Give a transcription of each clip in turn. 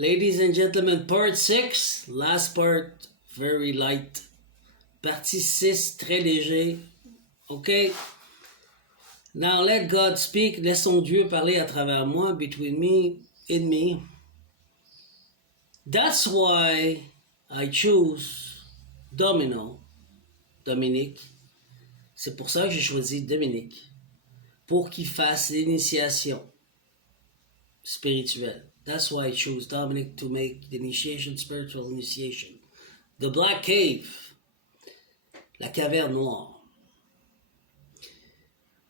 Ladies and gentlemen, part 6, last part, very light. Partie 6, très léger. OK? Now let God speak. Laissons Dieu parler à travers moi, between me, in me. That's why I choose Dominique. C'est pour ça que j'ai choisi Dominique. Pour qu'il fasse l'initiation spirituelle. That's why I choose Dominic to make the initiation, spiritual initiation. The Black Cave, la caverne noire.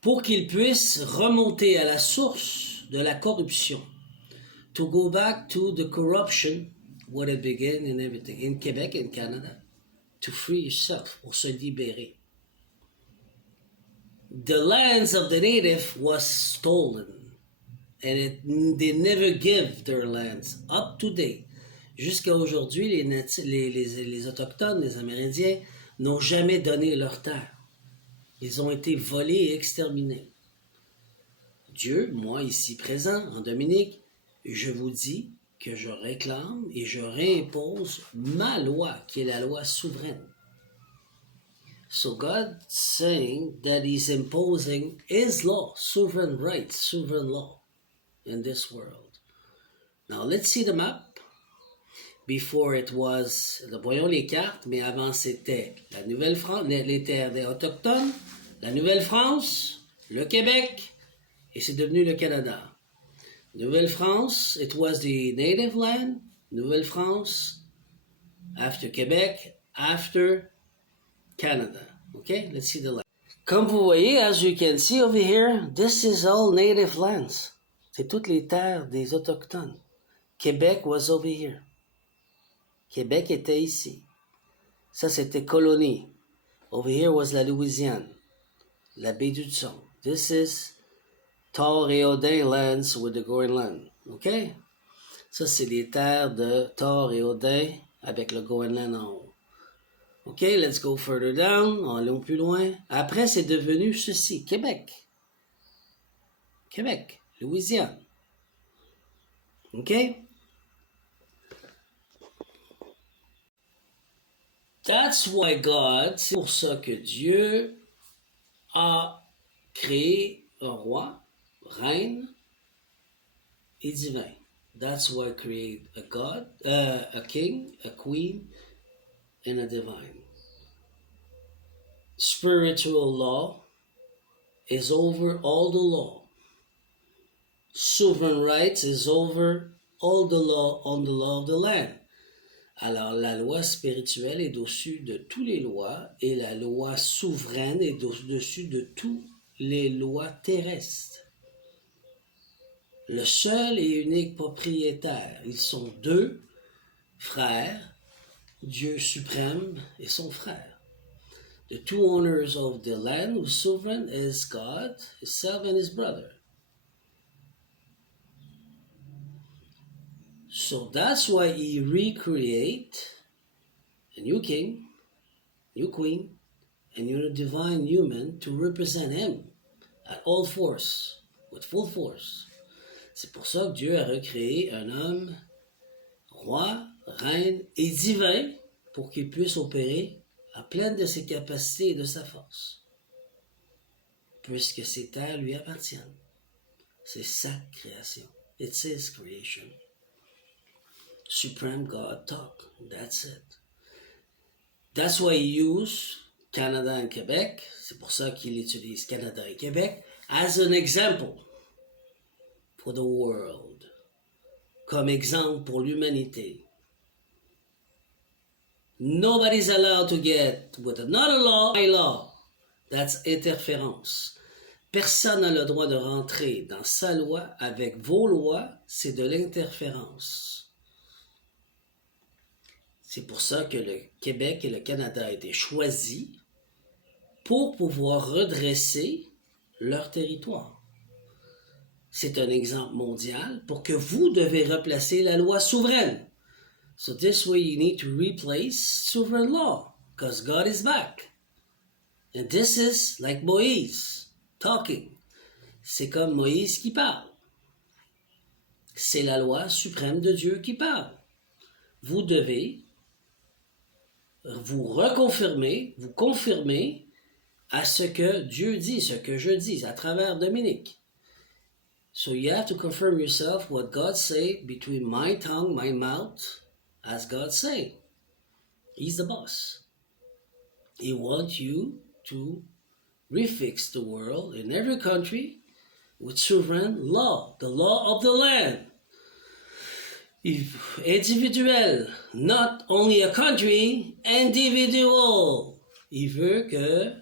Pour qu'il puisse remonter à la source de la corruption. To go back to the corruption, where it began and everything, in Quebec and Canada. To free yourself, pour se libérer. The lands of the native was stolen. And they never give their lands up to date. Jusqu'à aujourd'hui, les Autochtones, les Amérindiens, n'ont jamais donné leur terre. Ils ont été volés et exterminés. Dieu, moi ici présent, en Dominique, je vous dis que je réclame et je réimpose ma loi, qui est la loi souveraine. So God saying that He's imposing His law, sovereign rights, sovereign law. In this world. Now, let's see the map. Before it was, voyons les cartes, mais avant c'était la Nouvelle-France, les terres des Autochtones, la Nouvelle-France, le Québec, et c'est devenu le Canada. Nouvelle-France, it was the native land. Nouvelle-France, after Québec, after Canada. Okay, let's see the land. Comme vous voyez, as you can see over here, this is all native lands. C'est toutes les terres des Autochtones. Québec was over here. Québec était ici. Ça, c'était colonie. Over here was la Louisiane. La baie d'Hudson. This is Tor et Odin lands with the Groenland. OK? Ça, c'est les terres de Tor et Odin avec le Groenland en haut. OK, let's go further down. Allons plus loin. Après, c'est devenu ceci. Québec. Québec. Louisiane. OK? That's why God, c'est pour ça que Dieu a créé un roi, reine et divin. That's why He created a God, a king, a queen, and a divine. Spiritual law is over all the law. Sovereign rights is over all the law on the law of the land. Alors, la loi spirituelle est au-dessus de toutes les lois et la loi souveraine est au-dessus de toutes les lois terrestres. Le seul et unique propriétaire, ils sont deux frères, Dieu suprême et son frère. The two owners of the land whose sovereign is God, Himself and His brother. So that's why He recreate a new king, new queen, and new divine human to represent Him at all force, with full force. C'est pour ça que Dieu a recréé un homme, roi, reine et divin pour qu'il puisse opérer à pleine de ses capacités et de sa force. Puisque ces terres lui appartiennent. C'est sa création. It's His creation. Supreme God talk. That's it. That's why He used Canada and Québec. C'est pour ça qu'il utilise Canada et Québec as an example for the world. Comme exemple pour l'humanité. Nobody's allowed to get with another law, my law. That's interférence. Personne n'a le droit de rentrer dans sa loi avec vos lois, c'est de l'interférence. C'est pour ça que le Québec et le Canada ont été choisis pour pouvoir redresser leur territoire. C'est un exemple mondial pour que vous devez replacer la loi souveraine. So this way you need to replace sovereign law, because God is back. And this is like Moïse talking. C'est comme Moïse qui parle. c'est la loi suprême de Dieu qui parle. Vous devez vous reconfirmer, vous confirmer à ce que Dieu dit, ce que je dis à travers Dominique. So you have to confirm yourself what God say between my tongue, my mouth, as God say. He's the boss. He wants you to refix the world in every country with sovereign law, the law of the land. Individuel, not only a country, individual. Il veut que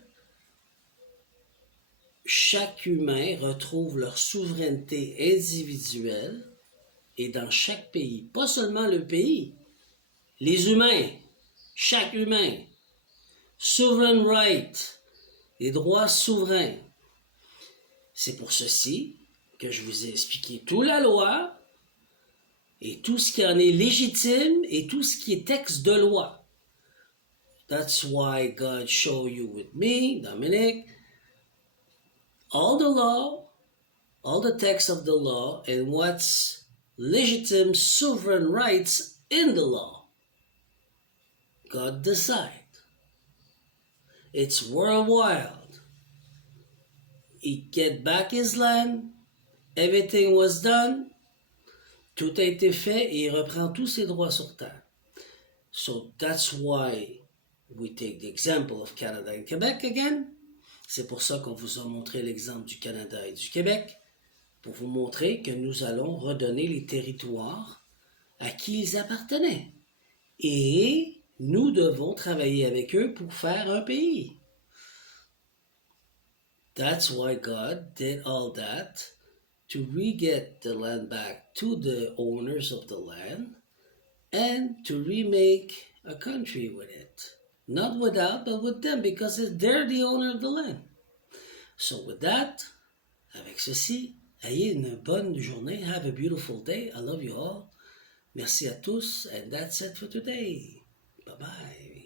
chaque humain retrouve leur souveraineté individuelle et dans chaque pays, pas seulement le pays, les humains, chaque humain, sovereign right, les droits souverains. C'est pour ceci que je vous ai expliqué toute la loi et tout ce qui en est légitime et tout ce qui est texte de loi. That's why God showed you with me, Dominic, all the law, all the text of the law, and what's legitimate sovereign rights in the law. God decide. It's worldwide. He get back his land. Everything was done. Tout a été fait et il reprend tous ses droits sur terre. So that's why we take the example of Canada and Quebec again. C'est pour ça qu'on vous a montré l'exemple du Canada et du Québec, pour vous montrer que nous allons redonner les territoires à qui ils appartenaient. Et nous devons travailler avec eux pour faire un pays. That's why God did all that, to re-get the land back to the owners of the land and to remake a country with it. Not without, but with them, because they're the owner of the land. So with that, avec ceci, ayez une bonne journée. Have a beautiful day. I love you all. Merci à tous. And that's it for today. Bye-bye.